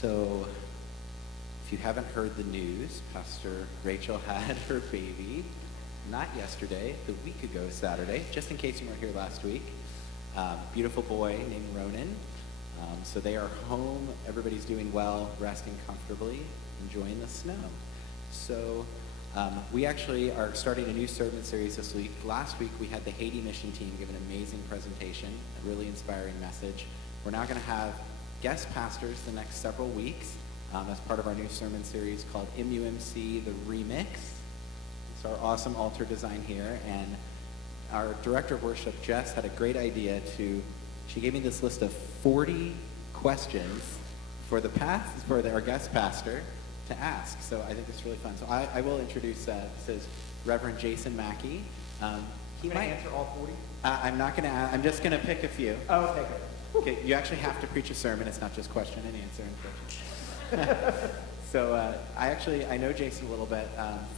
So, if you haven't heard the news, Pastor Rachel had her baby not yesterday, the week ago Saturday, just in case you weren't here last week. Beautiful boy named Ronan. So they are home. Everybody's doing well, resting comfortably, enjoying the snow. So we actually are starting a new sermon series this week. Last week we had the Haiti mission team give an amazing presentation, a really inspiring message. We're now going to have guest pastors the next several weeks as part of our new sermon series called MUMC The Remix. It's our awesome altar design here, and our director of worship, Jess, had a great idea she gave me this list of 40 questions for our guest pastor to ask. So I think it's really fun. So I will introduce, this is Reverend Jason Mackey. He might answer all 40? I'm not going to, I'm just going to pick a few. Oh, okay, good. Okay, you actually have to preach a sermon. It's not just question and answer. So I know Jason a little bit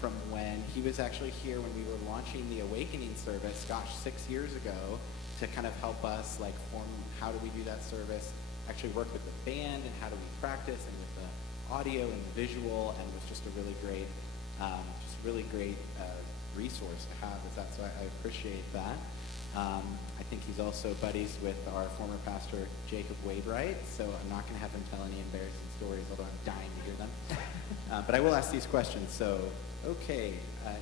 from when he was actually here when we were launching the Awakening service, 6 years ago, to kind of help us form how do we do that service, actually work with the band and how do we practice, and with the audio and the visual, and was just a really great, resource to have with that. So I appreciate that. I think he's also buddies with our former pastor, Jacob Wainwright, so I'm not going to have him tell any embarrassing stories, although I'm dying to hear them. But I will ask these questions. So, okay,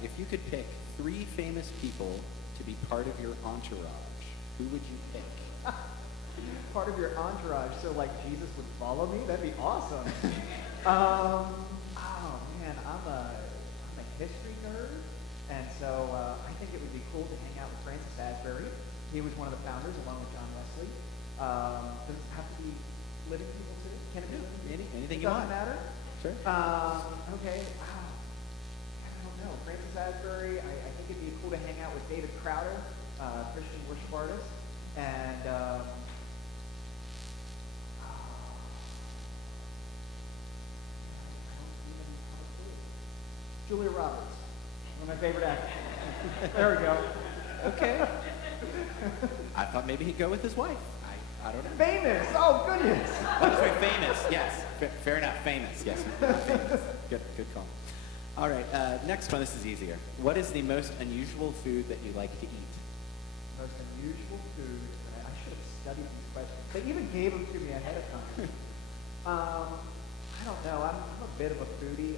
if you could pick 3 famous people to be part of your entourage, who would you pick? Part of your entourage, so Jesus would follow me? That'd be awesome. Oh man, I'm a history nerd, and so I think it would be cool to hang out with Francis Asbury. He was one of the founders, along with John Wesley. Does it have to be living people too? Can it be living people? Anything you want. Doesn't matter? Sure. Okay. I don't know. Francis Asbury. I think it'd be cool to hang out with David Crowder, Christian worship artist, and Julia Roberts, one of my favorite actors. There we go. Okay. I thought maybe he'd go with his wife. I don't know. Famous! Oh, goodness! Oh, sorry, famous, yes. Fair enough, famous, yes. Famous. Good call. All right, next one, this is easier. What is the most unusual food that you like to eat? Most unusual food, I should have studied these questions. They even gave them to me ahead of time. I don't know, I'm a bit of a foodie.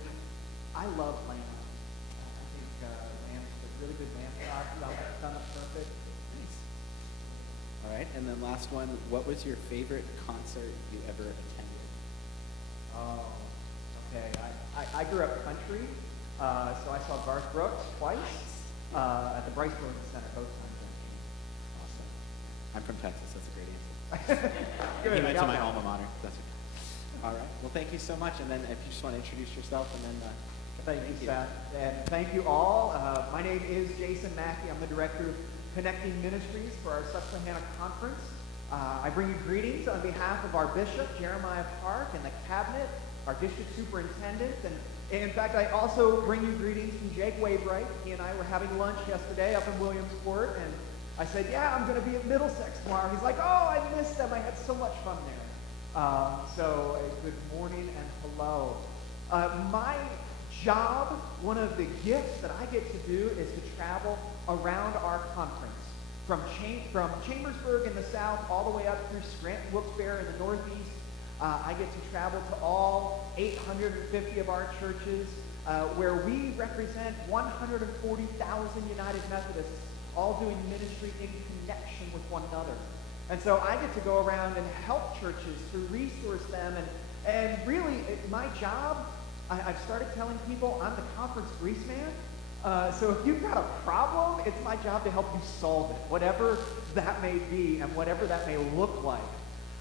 I love lamb. I think lamb is a really good lamb chop. Done up perfect. Nice. All right, and then last one, what was your favorite concert you ever attended? Oh, okay. I grew up country, so I saw Garth Brooks twice at the Bryce Williams Center both times. Awesome. I'm from Texas. That's a great answer. Good. He went to my alma mater. That's okay. All right. Well, thank you so much. And then if you just want to introduce yourself, and then thank you, Seth. And thank you all. My name is Jason Mackey. I'm the director of Connecting Ministries for our Susquehanna Conference. I bring you greetings on behalf of our bishop, Jeremiah Park, and the cabinet, our district superintendent, and in fact, I also bring you greetings from Jake Wainwright. He and I were having lunch yesterday up in Williamsport, and I said, yeah, I'm going to be at Middlesex tomorrow. He's like, oh, I missed them. I had so much fun there. So good morning and hello. My job, one of the gifts that I get to do is to travel around our conference from Chambersburg in the south all the way up through Scranton, Wilkes-Barre in the northeast. I get to travel to all 850 of our churches where we represent 140,000 United Methodists all doing ministry in connection with one another. And so I get to go around and help churches to resource them. And really, my job, I've started telling people I'm the conference grease man. So if you've got a problem, it's my job to help you solve it, whatever that may be and whatever that may look like.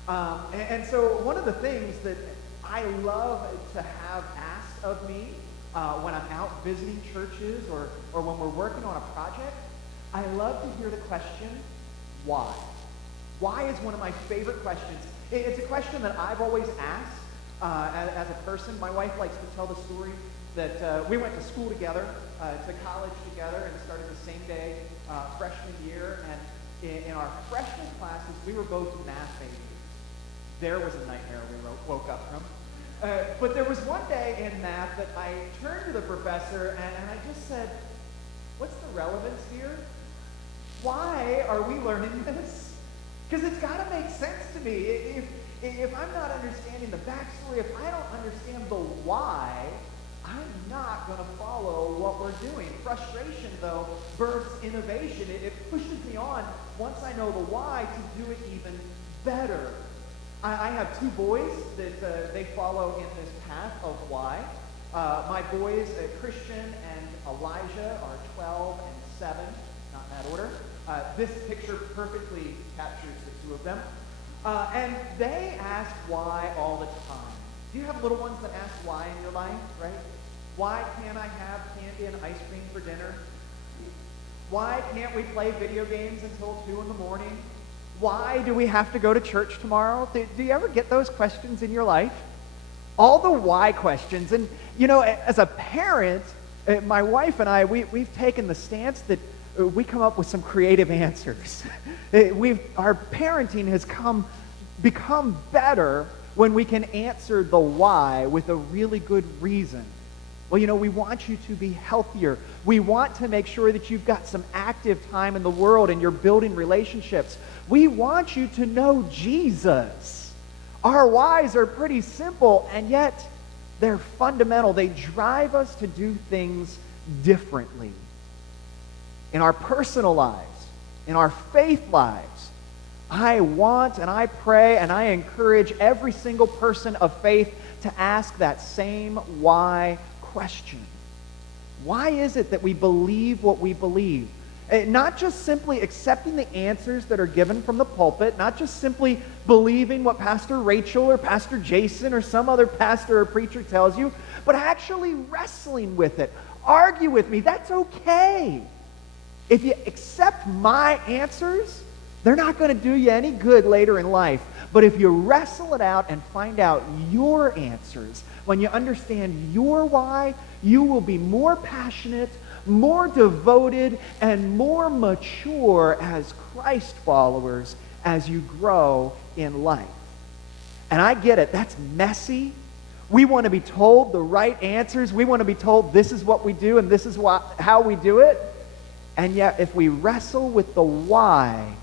And so one of the things that I love to have asked of me when I'm out visiting churches or when we're working on a project, I love to hear the question, why? Why is one of my favorite questions. It's a question that I've always asked as a person. My wife likes to tell the story that we went to school together, to college together, and started the same day, freshman year. And in our freshman classes, we were both math majors. There was a nightmare we woke up from. But there was one day in math that I turned to the professor and I just said, what's the relevance here? Why are we learning this? Because it's got to make sense to me. If I'm not understanding the backstory, if I don't understand the why, I'm not going to follow what we're doing. Frustration, though, births innovation. It pushes me on, once I know the why, to do it even better. I have two boys that they follow in this path of why. My boys, Christian and Elijah, are 12 and 7, not in that order. This picture perfectly captures the two of them. And they ask why all the time. Do you have little ones that ask why in your life, right? Why can't I have candy and ice cream for dinner? Why can't we play video games until 2 in the morning? Why do we have to go to church tomorrow? Do you ever get those questions in your life? All the why questions. And, you know, as a parent, my wife and I, we've taken the stance that we come up with some creative answers. Our parenting has become better when we can answer the why with a really good reason. Well, you know, we want you to be healthier. We want to make sure that you've got some active time in the world and you're building relationships. We want you to know Jesus. Our whys are pretty simple, and yet they're fundamental. They drive us to do things differently. In our personal lives, in our faith lives, I want and I pray and I encourage every single person of faith to ask that same why question. Why is it that we believe what we believe? Not just simply accepting the answers that are given from the pulpit, not just simply believing what Pastor Rachel or Pastor Jason or some other pastor or preacher tells you, but actually wrestling with it. Argue with me. That's okay. If you accept my answers, they're not going to do you any good later in life. But if you wrestle it out and find out your answers, when you understand your why, you will be more passionate, more devoted, and more mature as Christ followers as you grow in life. And I get it. That's messy. We want to be told the right answers. We want to be told this is what we do and this is how we do it. And yet, if we wrestle with the why,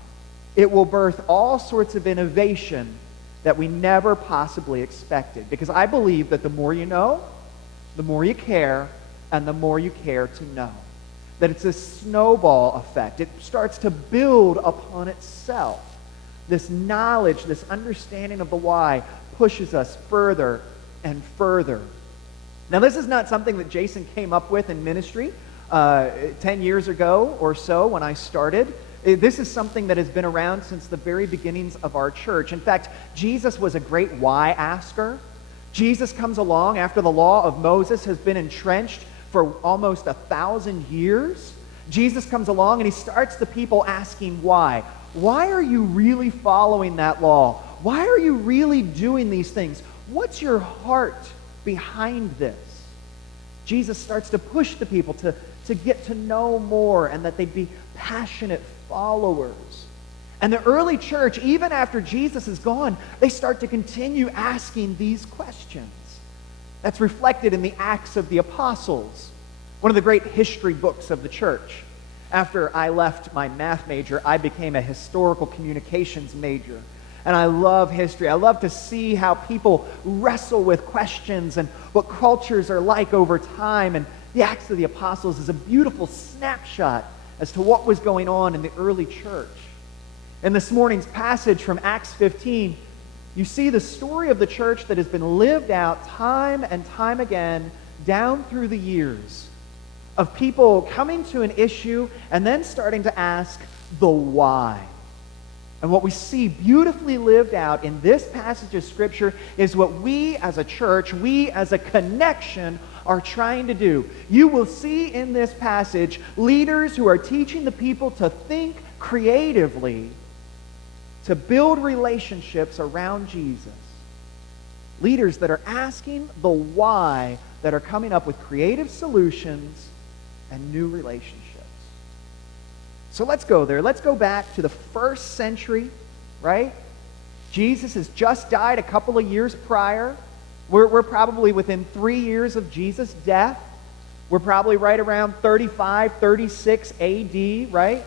it will birth all sorts of innovation that we never possibly expected. Because I believe that the more you know, the more you care, and the more you care to know. That it's a snowball effect. It starts to build upon itself. This knowledge, this understanding of the why pushes us further and further. Now, this is not something that Jason came up with in ministry 10 years ago or so when I started. This is something that has been around since the very beginnings of our church. In fact, Jesus was a great why-asker. Jesus comes along after the law of Moses has been entrenched for almost 1,000 years. Jesus comes along and he starts the people asking why. Why are you really following that law? Why are you really doing these things? What's your heart behind this? Jesus starts to push the people to get to know more and that they'd be passionate followers. And the early church, even after Jesus is gone, they start to continue asking these questions. That's reflected in the Acts of the Apostles, one of the great history books of the church. After I left my math major, I became a historical communications major. And I love history. I love to see how people wrestle with questions and what cultures are like over time. And the Acts of the Apostles is a beautiful snapshot as to what was going on in the early church. In this morning's passage from Acts 15, you see the story of the church that has been lived out time and time again down through the years of people coming to an issue and then starting to ask the why. And what we see beautifully lived out in this passage of Scripture is what we as a church, we as a connection are trying to do. You will see in this passage leaders who are teaching the people to think creatively, to build relationships around Jesus. Leaders that are asking the why, that are coming up with creative solutions and new relationships. So let's go there. Let's go back to the first century, right? Jesus has just died a couple of years prior. We're probably within 3 years of Jesus' death. We're probably right around 35, 36 AD, right?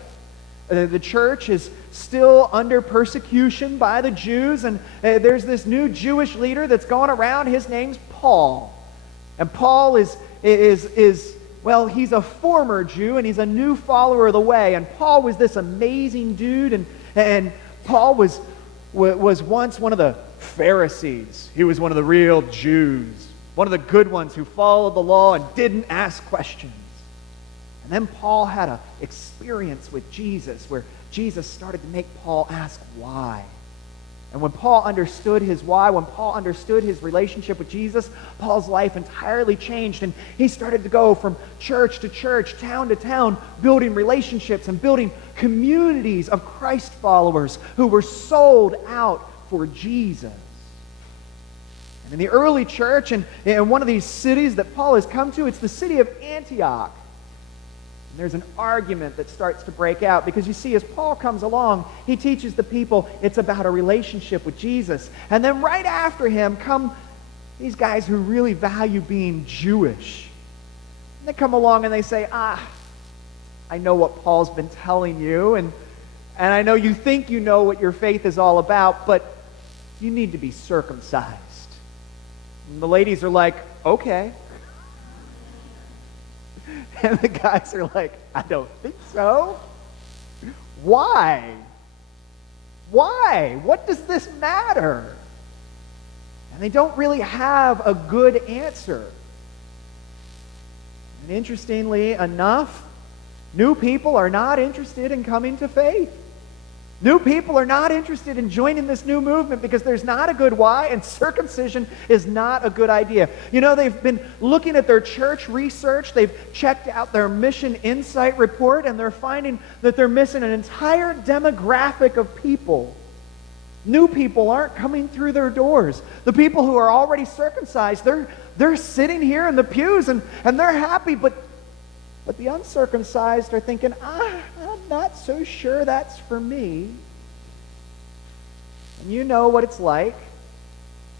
The church is still under persecution by the Jews, and there's this new Jewish leader that's going around. His name's Paul. And Paul is well, he's a former Jew, and he's a new follower of the way. And Paul was this amazing dude, and Paul was once one of the Pharisees. He was one of the real Jews, one of the good ones who followed the law and didn't ask questions. And then Paul had an experience with Jesus where Jesus started to make Paul ask why. And when Paul understood his why, when Paul understood his relationship with Jesus, Paul's life entirely changed. And he started to go from church to church, town to town, building relationships and building communities of Christ followers who were sold out for Jesus. And in the early church, and in one of these cities that Paul has come to, it's the city of Antioch. And there's an argument that starts to break out because you see, as Paul comes along, he teaches the people it's about a relationship with Jesus. And then right after him come these guys who really value being Jewish. And they come along and they say, I know what Paul's been telling you, and I know you think you know what your faith is all about, but you need to be circumcised. And the ladies are like, okay. And the guys are like, I don't think so. Why? Why? What does this matter? And they don't really have a good answer. And interestingly enough, new people are not interested in coming to faith. New people are not interested in joining this new movement because there's not a good why, and circumcision is not a good idea. You know, they've been looking at their church research, they've checked out their mission insight report, and they're finding that they're missing an entire demographic of people. New people aren't coming through their doors. The people who are already circumcised, they're sitting here in the pews and they're happy, but the uncircumcised are thinking, I'm not so sure that's for me. And you know what it's like.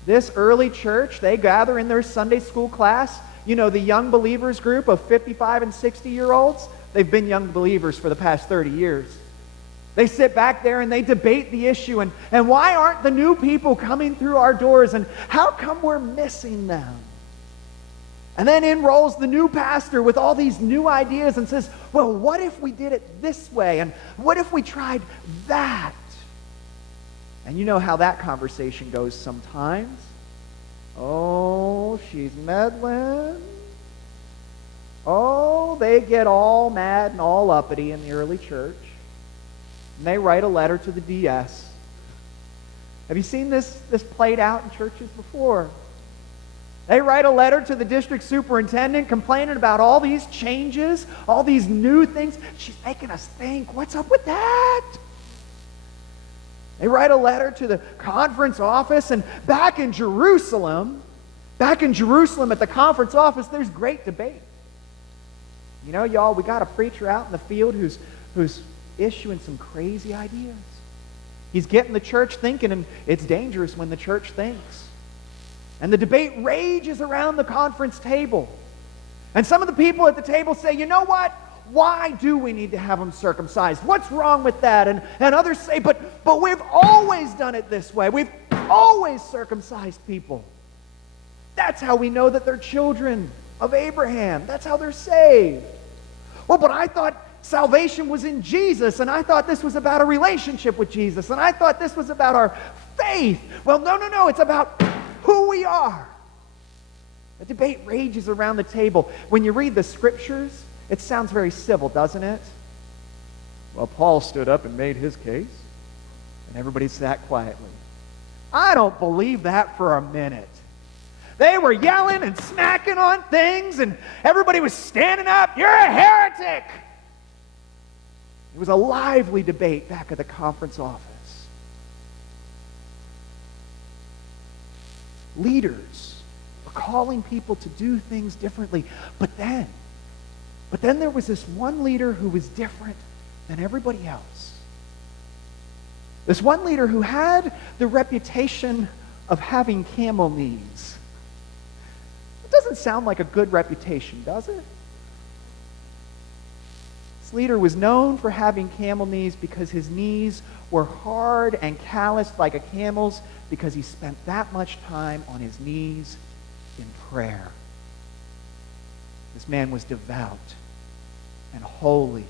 This early church, they gather in their Sunday school class. You know, the young believers group of 55 and 60-year-olds, they've been young believers for the past 30 years. They sit back there and they debate the issue. And why aren't the new people coming through our doors? And how come we're missing them? And then in rolls the new pastor with all these new ideas and says, well, what if we did it this way? And what if we tried that? And you know how that conversation goes sometimes. Oh, she's meddling. Oh, they get all mad and all uppity in the early church. And they write a letter to the DS. Have you seen this played out in churches before? They write a letter to the district superintendent complaining about all these changes, all these new things. She's making us think, what's up with that? They write a letter to the conference office, and back in Jerusalem at the conference office, there's great debate. You know, y'all, we got a preacher out in the field who's issuing some crazy ideas. He's getting the church thinking, and it's dangerous when the church thinks. And the debate rages around the conference table. And some of the people at the table say, you know what? Why do we need to have them circumcised? What's wrong with that? And others say, but we've always done it this way. We've always circumcised people. That's how we know that they're children of Abraham. That's how they're saved. Well, but I thought salvation was in Jesus, and I thought this was about a relationship with Jesus, and I thought this was about our faith. Well, no, it's about who we are. The debate rages around the table. When you read the scriptures, it sounds very civil, doesn't it? Well, Paul stood up and made his case, and everybody sat quietly. I don't believe that for a minute. They were yelling and smacking on things, and everybody was standing up. You're a heretic! It was a lively debate back at the conference office. Leaders were calling people to do things differently. But then there was this one leader who was different than everybody else. This one leader who had the reputation of having camel knees. doesn't sound like a good reputation, does it? This leader was known for having camel knees because his knees were hard and calloused like a camel's because he spent that much time on his knees in prayer. This man was devout and holy.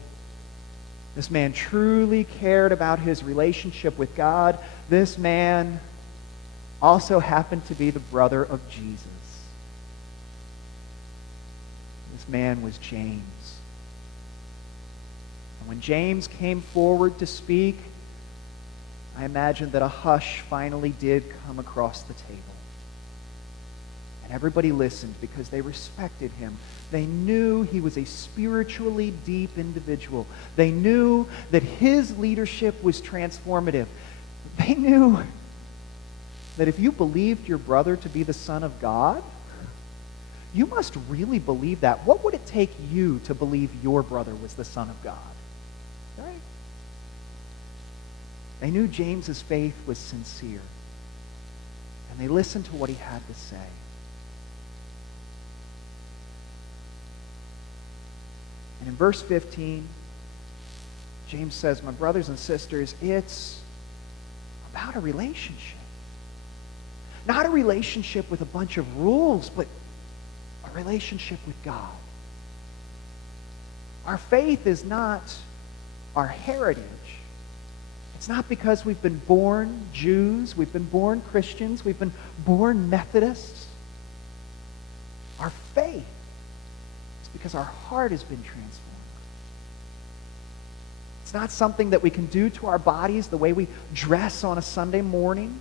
This man truly cared about his relationship with God. This man also happened to be the brother of Jesus. This man was James. And when James came forward to speak, I imagine that a hush finally did come across the table. And everybody listened because they respected him. They knew he was a spiritually deep individual. They knew that his leadership was transformative. They knew that if you believed your brother to be the Son of God, you must really believe that. What would it take you to believe your brother was the Son of God? Right? They knew James's faith was sincere. And they listened to what he had to say. And in verse 15, James says, my brothers and sisters, it's about a relationship. Not a relationship with a bunch of rules, but a relationship with God. Our faith is not our heritage. It's not because we've been born Jews, we've been born Christians, we've been born Methodists. Our faith is because our heart has been transformed. It's not something that we can do to our bodies the way we dress on a Sunday morning,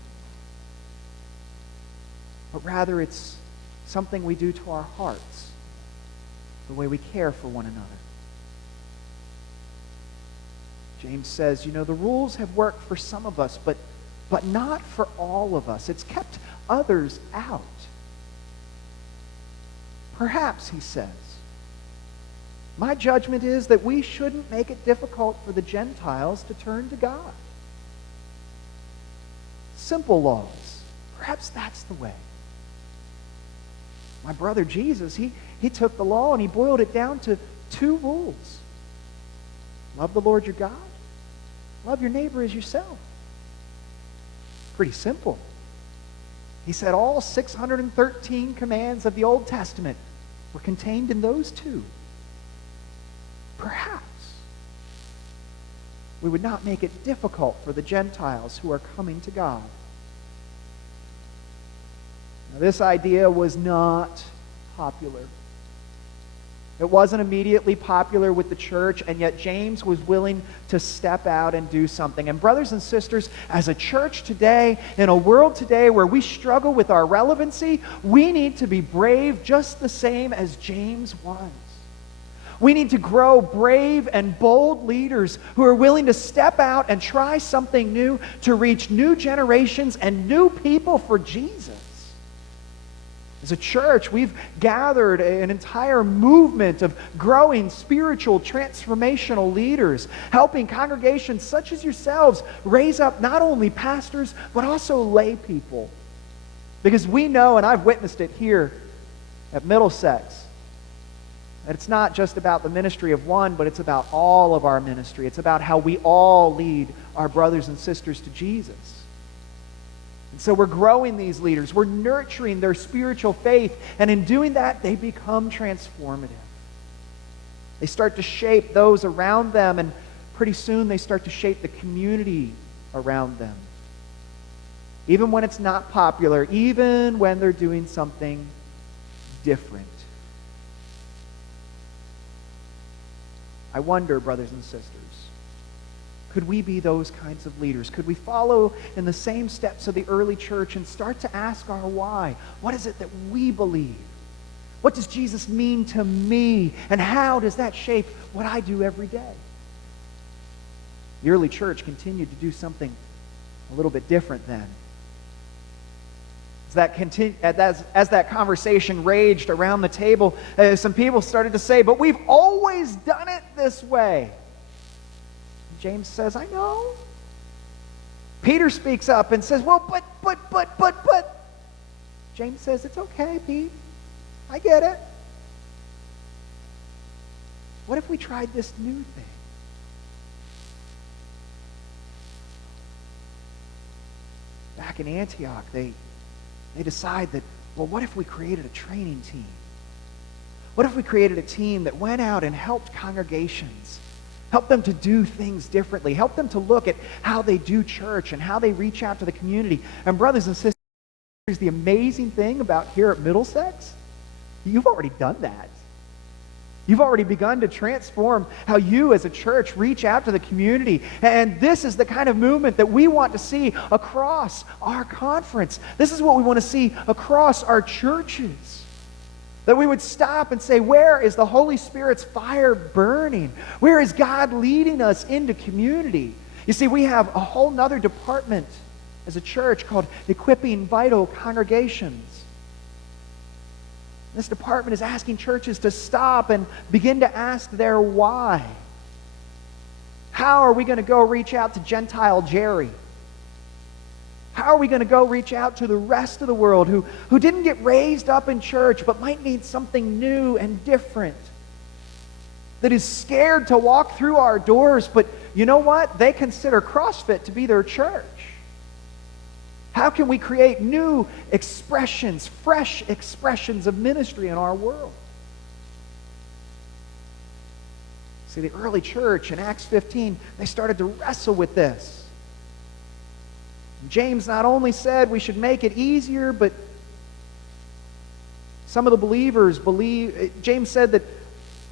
but rather it's something we do to our hearts, the way we care for one another. James says, the rules have worked for some of us, but not for all of us. It's kept others out. Perhaps, he says, my judgment is that we shouldn't make it difficult for the Gentiles to turn to God. Simple laws. Perhaps that's the way. My brother Jesus, he took the law and he boiled it down to 2 rules. Love the Lord your God. Love your neighbor as yourself. Pretty simple. He said all 613 commands of the Old Testament were contained in those 2. Perhaps we would not make it difficult for the Gentiles who are coming to God. Now, this idea was not popular. It wasn't immediately popular with the church, and yet James was willing to step out and do something. And brothers and sisters, as a church today, in a world today where we struggle with our relevancy, we need to be brave just the same as James was. We need to grow brave and bold leaders who are willing to step out and try something new to reach new generations and new people for Jesus. As a church, we've gathered an entire movement of growing spiritual transformational leaders, helping congregations such as yourselves raise up not only pastors, but also lay people. Because we know, and I've witnessed it here at Middlesex, that it's not just about the ministry of one, but it's about all of our ministry. It's about how we all lead our brothers and sisters to Jesus. And so we're growing these leaders. We're nurturing their spiritual faith. And in doing that, they become transformative. They start to shape those around them, and pretty soon they start to shape the community around them. Even when it's not popular, even when they're doing something different. I wonder, brothers and sisters, could we be those kinds of leaders? Could we follow in the same steps of the early church and start to ask our why? What is it that we believe? What does Jesus mean to me? And how does that shape what I do every day? The early church continued to do something a little bit different then. As that conversation raged around the table, some people started to say, but we've always done it this way. James says, I know. Peter speaks up and says, well, but. James says, it's okay, Pete. I get it. What if we tried this new thing? Back in Antioch, they decide that, well, what if we created a training team? What if we created a team that went out and helped congregations, helped them to do things differently, helped them to look at how they do church and how they reach out to the community? And brothers and sisters, here's the amazing thing about here at Middlesex. You've already done that. You've already begun to transform how you as a church reach out to the community. And this is the kind of movement that we want to see across our conference. This is what we want to see across our churches. That we would stop and say, where is the Holy Spirit's fire burning? Where is God leading us into community? You see, we have a whole nother department as a church called Equipping Vital Congregations. This department is asking churches to stop and begin to ask their why. How are we going to go reach out to Gentile Jerry? How are we going to go reach out to the rest of the world who didn't get raised up in church but might need something new and different? That is scared to walk through our doors, but you know what? They consider CrossFit to be their church. How can we create new expressions, fresh expressions of ministry in our world? See, the early church in Acts 15, they started to wrestle with this. James not only said we should make it easier, but some of the believers believe, James said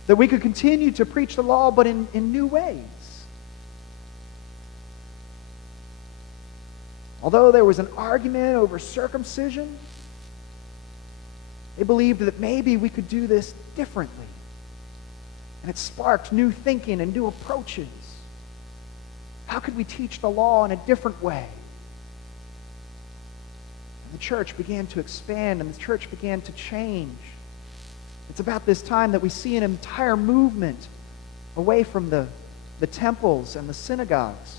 that we could continue to preach the law, but in new ways. Although there was an argument over circumcision, they believed that maybe we could do this differently. And it sparked new thinking and new approaches. How could we teach the law in a different way? And the church began to expand and the church began to change. It's about this time that we see an entire movement away from the temples and the synagogues.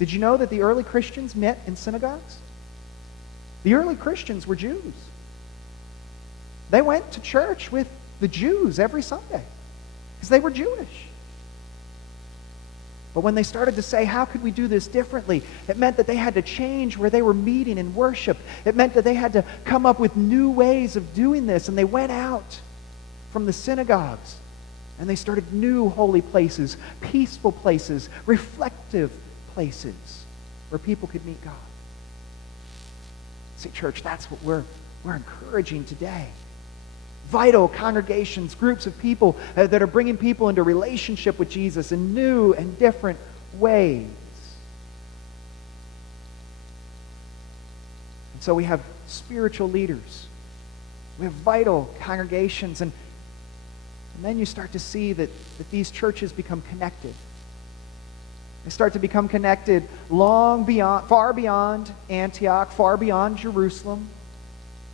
Did you know that the early Christians met in synagogues? The early Christians were Jews. They went to church with the Jews every Sunday because they were Jewish. But when they started to say, how could we do this differently? It meant that they had to change where they were meeting and worship. It meant that they had to come up with new ways of doing this. And they went out from the synagogues and they started new holy places, peaceful places, reflective places where people could meet God. See, church, that's what we're encouraging today. Vital congregations, groups of people that are bringing people into relationship with Jesus in new and different ways. And so we have spiritual leaders. We have vital congregations. And then you start to see that these churches become connected. They start to become connected far beyond Antioch, far beyond Jerusalem.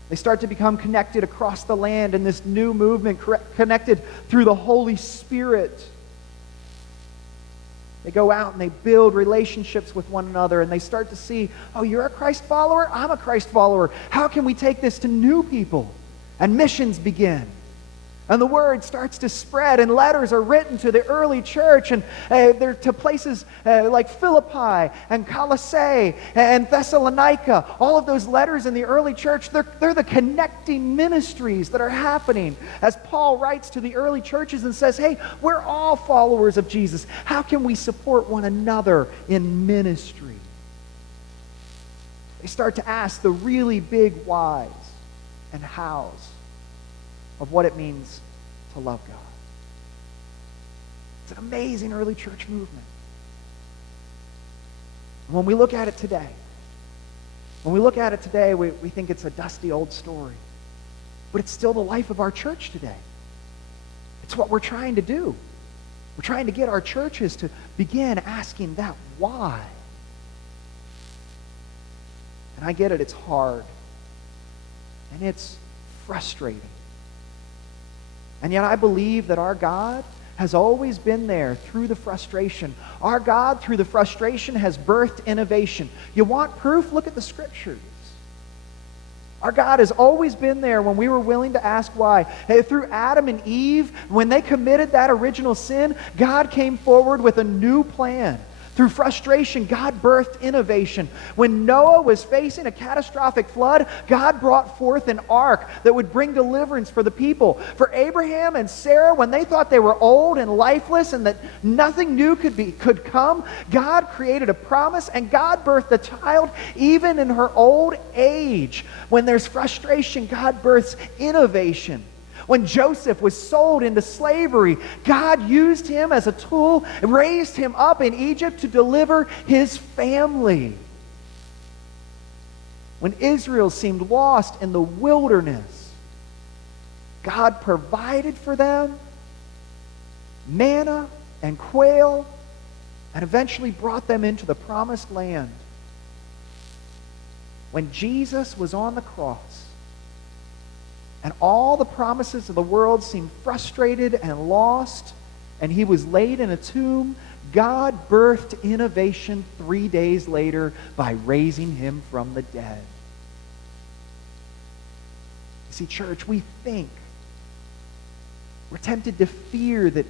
They start to become connected across the land in this new movement, connected through the Holy Spirit. They go out and they build relationships with one another and they start to see, oh, you're a Christ follower? I'm a Christ follower. How can we take this to new people? And missions begin. And the word starts to spread, and letters are written to the early church, and they're to places like Philippi and Colossae and Thessalonica. All of those letters in the early church, they're the connecting ministries that are happening. As Paul writes to the early churches and says, hey, we're all followers of Jesus. How can we support one another in ministry? They start to ask the really big whys and hows of what it means to love God. It's an amazing early church movement. And when we look at it today, we think it's a dusty old story. But it's still the life of our church today. It's what we're trying to do. We're trying to get our churches to begin asking that why. And I get it, it's hard. And it's frustrating. And yet I believe that our God has always been there through the frustration. Our God, through the frustration, has birthed innovation. You want proof? Look at the Scriptures. Our God has always been there when we were willing to ask why. Hey, through Adam and Eve, when they committed that original sin, God came forward with a new plan. Through frustration, God birthed innovation. When Noah was facing a catastrophic flood, God brought forth an ark that would bring deliverance for the people. For Abraham and Sarah, when they thought they were old and lifeless and that nothing new could come, God created a promise, and God birthed a child even in her old age. When there's frustration, God births innovation. When Joseph was sold into slavery, God used him as a tool and raised him up in Egypt to deliver his family. When Israel seemed lost in the wilderness, God provided for them manna and quail and eventually brought them into the promised land. When Jesus was on the cross, and all the promises of the world seemed frustrated and lost, and he was laid in a tomb, God birthed innovation 3 days later by raising him from the dead. You see, church, we think, we're tempted to fear that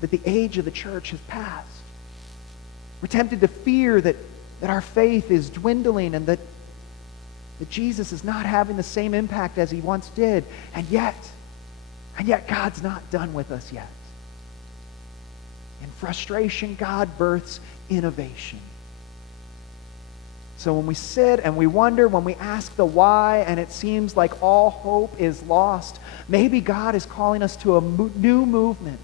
the age of the church has passed. We're tempted to fear that our faith is dwindling and that Jesus is not having the same impact as he once did. And yet God's not done with us yet. In frustration, God births innovation. So when we sit and we wonder, when we ask the why, and it seems like all hope is lost, maybe God is calling us to a new movement.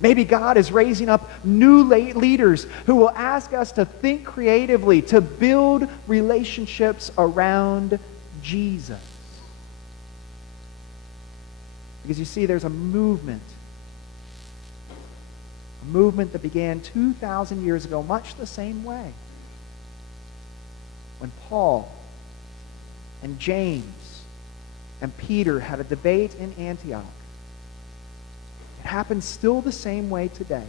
Maybe God is raising up new leaders who will ask us to think creatively, to build relationships around Jesus. Because you see, there's a movement that began 2,000 years ago, much the same way. When Paul and James and Peter had a debate in Antioch. It happens still the same way today.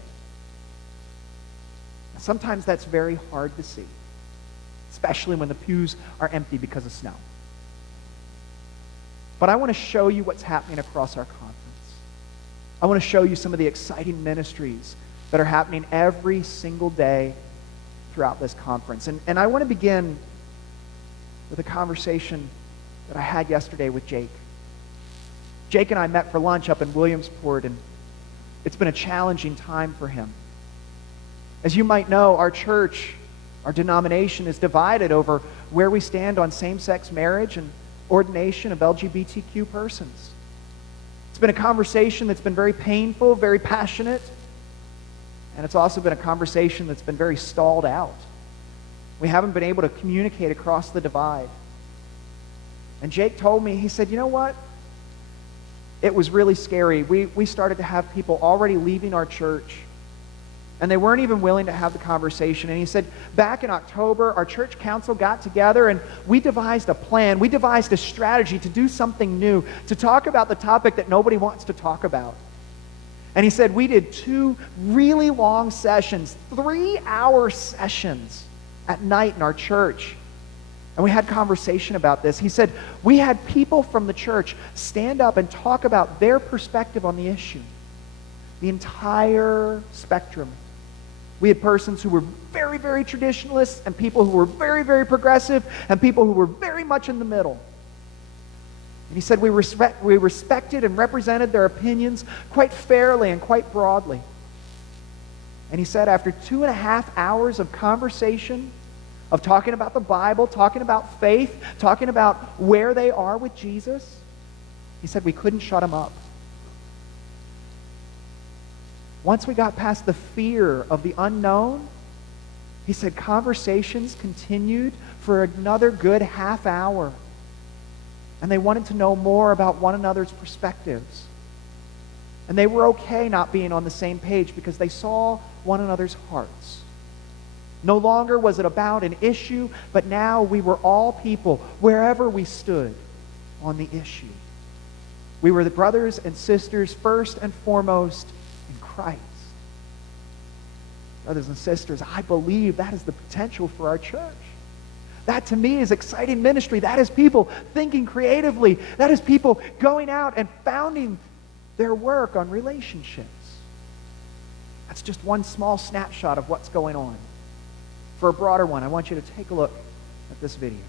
And sometimes that's very hard to see, especially when the pews are empty because of snow. But I want to show you what's happening across our conference. I want to show you some of the exciting ministries that are happening every single day throughout this conference. And I want to begin with a conversation that I had yesterday with Jake. Jake and I met for lunch up in Williamsport, and it's been a challenging time for him. As you might know, our church, our denomination is divided over where we stand on same-sex marriage and ordination of LGBTQ persons. It's been a conversation that's been very painful, very passionate, and it's also been a conversation that's been very stalled out. We haven't been able to communicate across the divide. And Jake told me, he said, you know what? It was really scary. We started to have people already leaving our church, and they weren't even willing to have the conversation. And he said, back in October, our church council got together, and we devised a plan. We devised a strategy to do something new, to talk about the topic that nobody wants to talk about. And he said, we did 2 really long sessions, 3-hour sessions at night in our church. And we had conversation about this. He said, we had people from the church stand up and talk about their perspective on the issue. The entire spectrum. We had persons who were very, very traditionalists, and people who were very, very progressive, and people who were very much in the middle. And he said we respected and represented their opinions quite fairly and quite broadly. And he said after 2.5 hours of conversation, of talking about the Bible, talking about faith, talking about where they are with Jesus, he said we couldn't shut them up. Once we got past the fear of the unknown, he said conversations continued for another good half hour. And they wanted to know more about one another's perspectives. And they were okay not being on the same page because they saw one another's hearts. No longer was it about an issue, but now we were all people, wherever we stood on the issue. We were the brothers and sisters first and foremost in Christ. Brothers and sisters, I believe that is the potential for our church. That to me is exciting ministry. That is people thinking creatively. That is people going out and founding their work on relationships. That's just one small snapshot of what's going on. For a broader one, I want you to take a look at this video.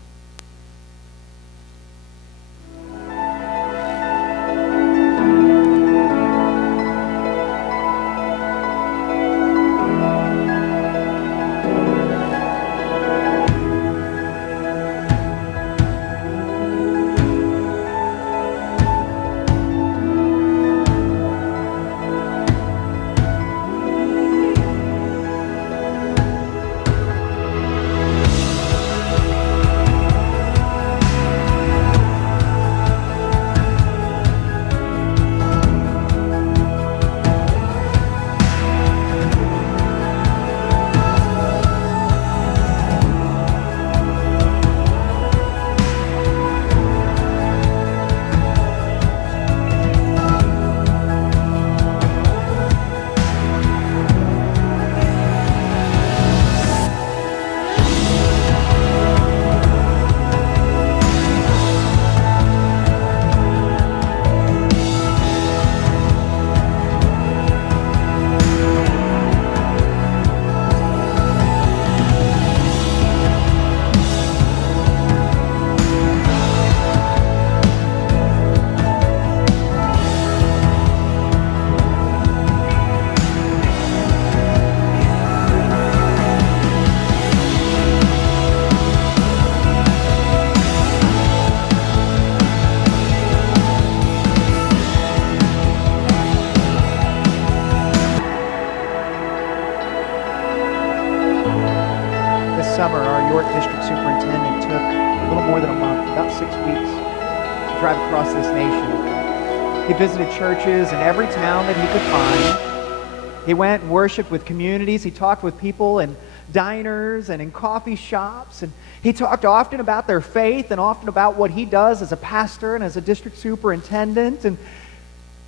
Summer, our York District Superintendent took a little more than a month, about 6 weeks, to drive across this nation. He visited churches in every town that he could find. He went and worshiped with communities. He talked with people in diners and in coffee shops. And he talked often about their faith and often about what he does as a pastor and as a district superintendent. And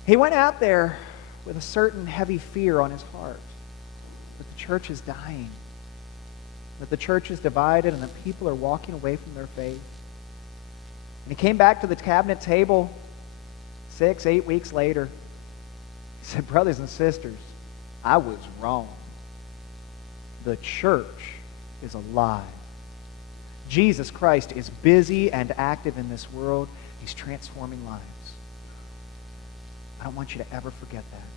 he went out there with a certain heavy fear on his heart that the church is dying, that the church is divided, and that people are walking away from their faith. And he came back to the cabinet table 6, 8 weeks later. He said, brothers and sisters, I was wrong. The church is alive. Jesus Christ is busy and active in this world. He's transforming lives. I don't want you to ever forget that.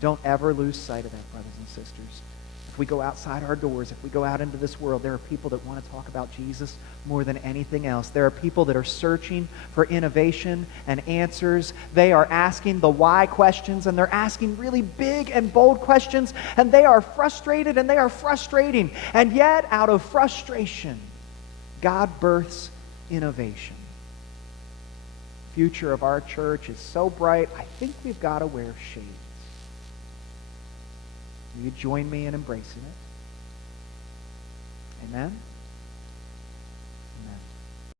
Don't ever lose sight of that, brothers and sisters. If we go outside our doors, if we go out into this world, there are people that want to talk about Jesus more than anything else. There are people that are searching for innovation and answers. They are asking the why questions, and they're asking really big and bold questions, and they are frustrated and they are frustrating. And yet, out of frustration, God births innovation. The future of our church is so bright, I think we've got to wear shades. Will you join me in embracing it? Amen?